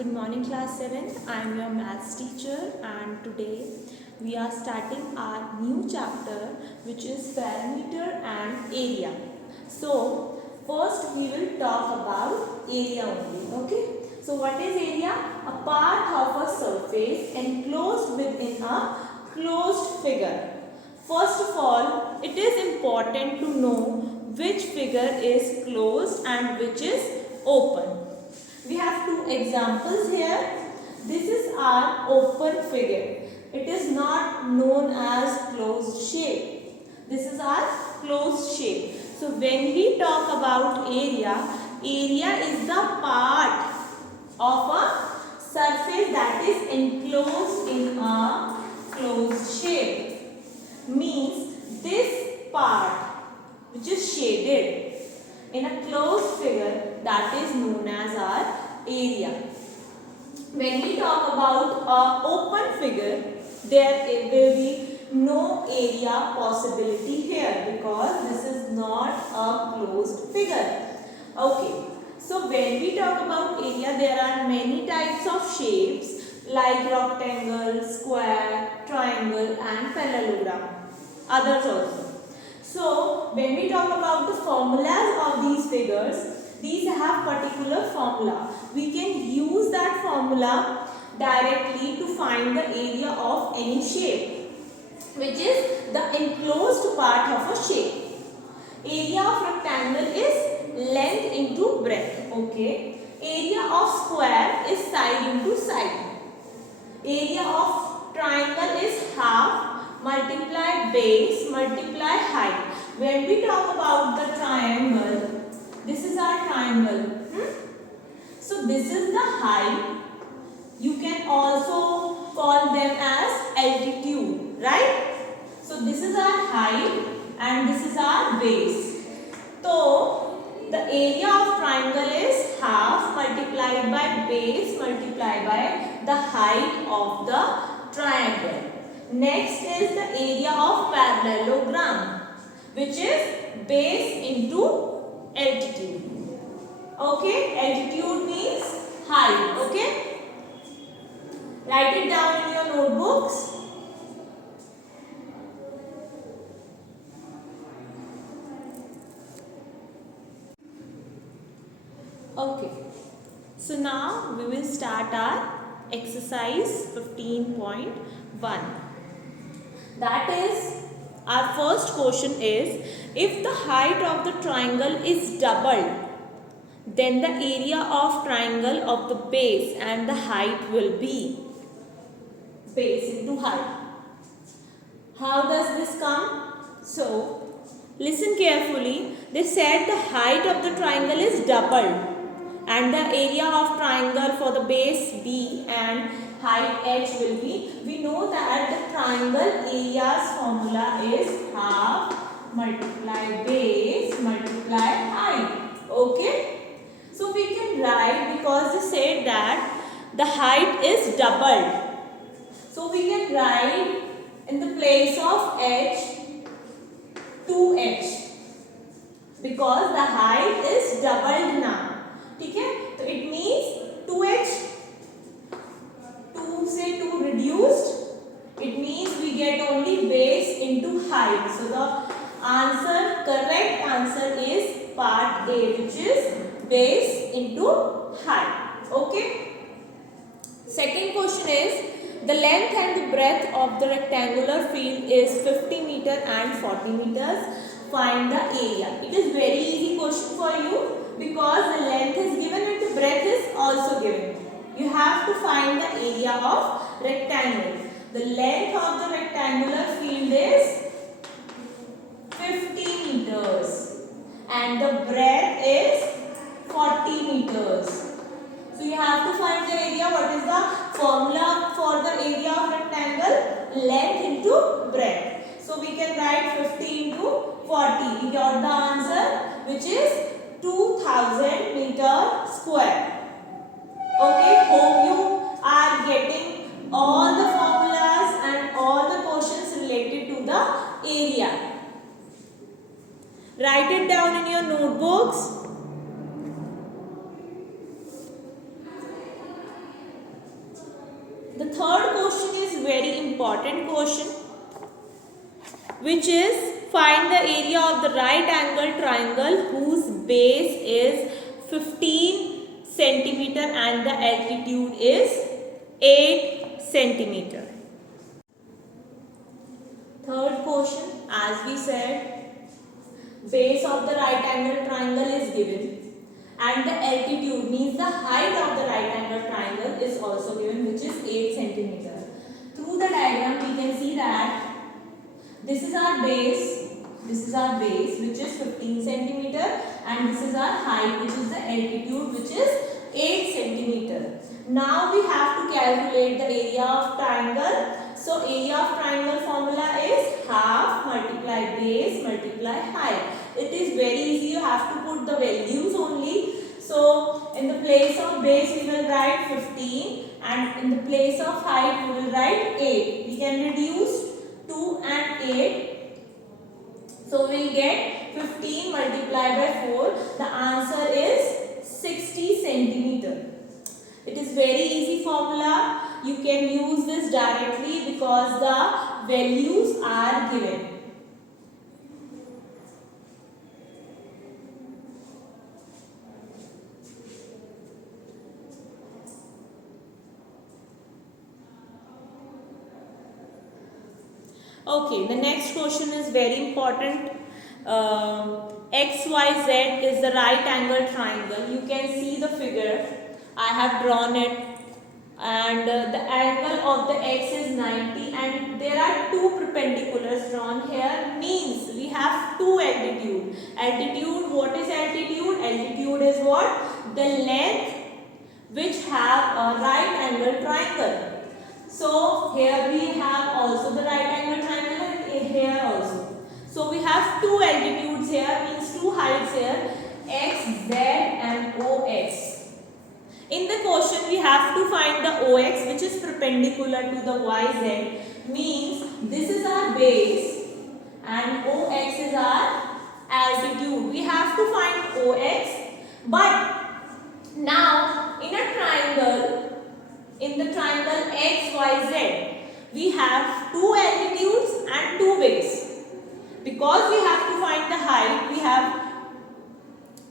Good morning class 7. I am your maths teacher and today we are starting our new chapter which is perimeter and area. So first we will talk about area only. Okay. So what is area? A part of a surface enclosed within a closed figure. First of all, it is important to know which figure is closed and which is open. We have two examples here. This is our open figure. It is not known as closed shape. This is our closed shape. So when we talk about area, area is the part of a surface that is enclosed in a closed shape. Means this part which is shaded in a closed figure, that is known as our area. When we talk about an open figure, there will be no area possibility here because this is not a closed figure. Okay. So when we talk about area, there are many types of shapes like rectangle, square, triangle and parallelogram. Others also. So when we talk about the formulas of these figures, these have particular formula. We can use that formula directly to find the area of any shape, which is the enclosed part of a shape. Area of rectangle is length into breadth. Okay. Area of square is side into side. Area of triangle is half multiply base multiply height. When we talk about the triangle, this is our triangle. So this is the height. You can also call them as altitude, right? So this is our height and this is our base. So the area of triangle is half multiplied by base multiplied by the height of the triangle. Next is the area of parallelogram, which is base into altitude. Okay, altitude means height. Okay, write it down in your notebooks. Okay, so now we will start our exercise 15.1. That is, our first question is, if the height of the triangle is doubled, then the area of triangle of the base and the height will be base into height. How does this come? So, listen carefully. They said the height of the triangle is doubled and the area of triangle for the base B and height H will be. We know that the triangle area's formula is half multiply base multiply height. Okay. So we can write, because they said that the height is doubled. So we can write in the place of H 2H because the height is doubled now. Okay? So it means 2H, 2 से 2 reduced. It means we get only base into height. So the answer, correct answer is part A, which is base into height. Okay. Second question is, the length and the breadth of the rectangular field is 50 meter and 40 meters. Find the area. It is very easy question for you because the length is given and the breadth is also given. You have to find the area of rectangle. The length of the rectangular field is 50 meters and the breadth is 40 meters. So you have to find the area. What is the formula for the area of rectangle? Length into breadth. So we can write 50 into 40. We got the answer, which is 2000 meter square. Okay, hope you are getting all the formulas and all the questions related to the area. Write it down in your notebooks. important question, which is find the area of the right angle triangle whose base is 15 centimeter and the altitude is 8 centimeter. Third question, as we said, base of the right angle triangle is given and the altitude means the height of the right angle triangle is also given, which is 8 centimeter. Through the diagram we can see that this is our base which is 15 centimeter and this is our height which is the altitude which is 8 centimeter. Now we have to calculate the area of triangle. So area of triangle formula is half multiply base multiply height. It is very easy, you have to put the values only. So in the place of base we will write 15 and in the place of height we will write 8. We can reduce 2 and 8. So we will get 15 multiplied by 4. The answer is 60 centimeter. It is very easy formula. You can use this directly because the values are given. Okay, the next question is very important. XYZ is the right angle triangle. You can see the figure. I have drawn it and the angle of the x is 90 and there are two perpendiculars drawn here, means we have two altitude. Altitude, what is altitude? Altitude is what? The length which have a right angle triangle. So here we have also the right angle triangle and here also. So we have two altitudes here, means two heights here, x, z and ox. In the question we have to find the ox which is perpendicular to the yz, means this is our base and ox is our altitude. We have to find ox, but now in a triangle, in the triangle xyz, we have two altitudes and two bases. Because we have to find the height, we have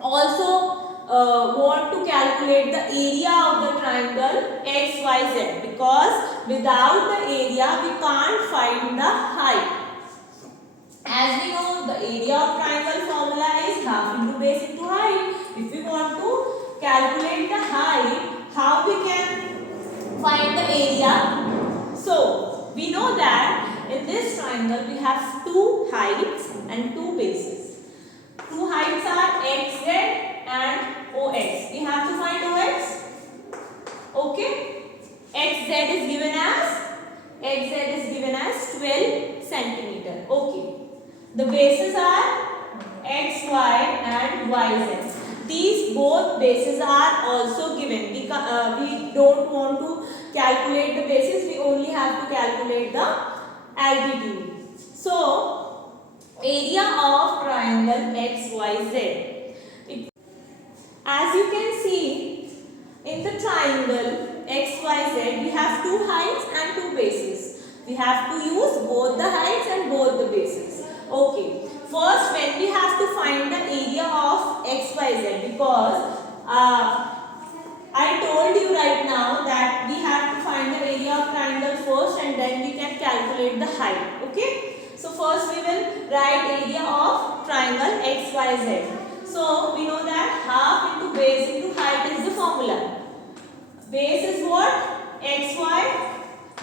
also want to calculate the area of the triangle xyz, because without the area we can't find the height. As we know, the area of triangle formula is half into base into height. If we want to calculate the height, how we can find the area? So we know that in this triangle we have two heights and two bases. Two heights are xz and ox. We have to find ox. Okay. xz is given as 12 centimeter. Okay. The bases are xy and yz. These both bases are also given. We don't want to calculate the bases. We only have to calculate the altitude. So, area of triangle XYZ. As you can see, in the triangle XYZ, we have two heights and two bases. We have to use both the heights and both the bases. Okay. First, when we have to find the area of XYZ, because I told you right now that we have to find the area of triangle first and then we can calculate the height. Okay. So first we will write area of triangle XYZ. So we know that half into base into height is the formula. Base is what? XY.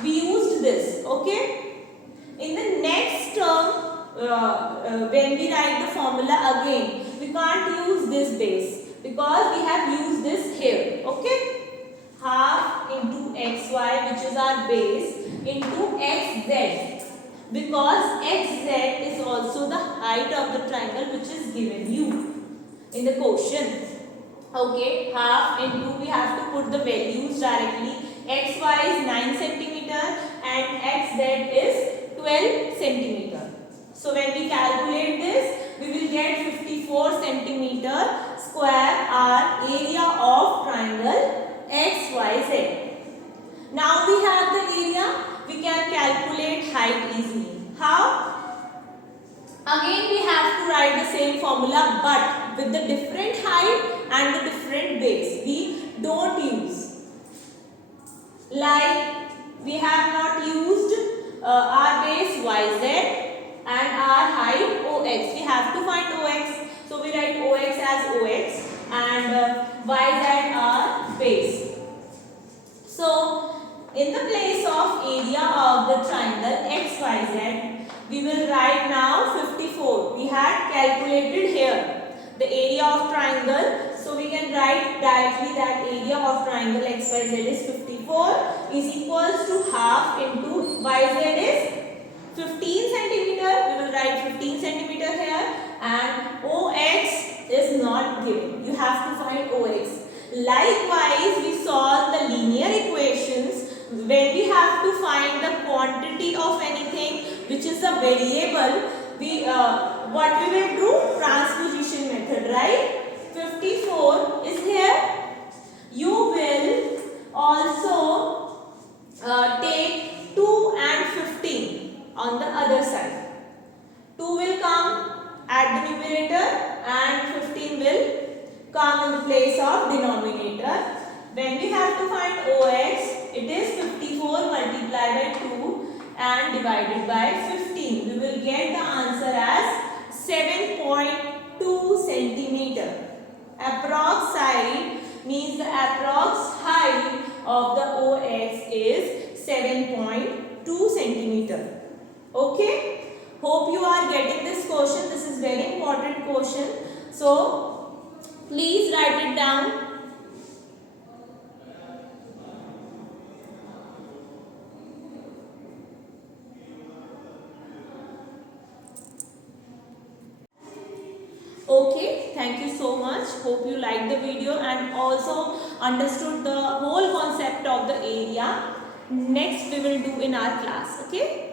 We used this. Okay. In the next term, when we write the formula again, we can't use this base because we have used this here. Okay. Half into xy, which is our base, into xz, because xz is also the height of the triangle which is given you in the question. Okay, half into, we have to put the values directly. xy is 9 centimeter and xz is 12 centimeter. So when we calculate this, we will get 54 centimeter square our area of triangle XYZ. Now we have the area. we can calculate height easily. How? Again we have to write the same formula but with the different height and the different base. We don't use. Like we have not used our base yz and our height ox. We have to find ox. So we write ox as ox and yz our base. So in the place of area of the triangle xyz, we will write now 54. We had calculated here the area of triangle. So we can write directly that area of triangle xyz is 54 is equals to half into yz is 15 centimeter. We will write 15 centimeter here and ox is not given. You have to find ox. Likewise, we solve the linear equations when we have to find the quantity of anything which is a variable. We what we will do? Transposition method, right? 54 is here. You will also take 2 and 15 on the other side. 2 will come at the numerator and 15 will come in the place of denominator. When we have to find ox, it is 54 multiplied by 2 and divided by 15. We will get the answer as 7.2 centimeter. Approx side means the approx height of the ox is 7.2 centimeter. Okay? Hope you are getting this question. This is very important question. So, please write it down. Okay, thank you so much. Hope you liked the video and also understood the whole concept of the area. Next we will do in our class. Okay.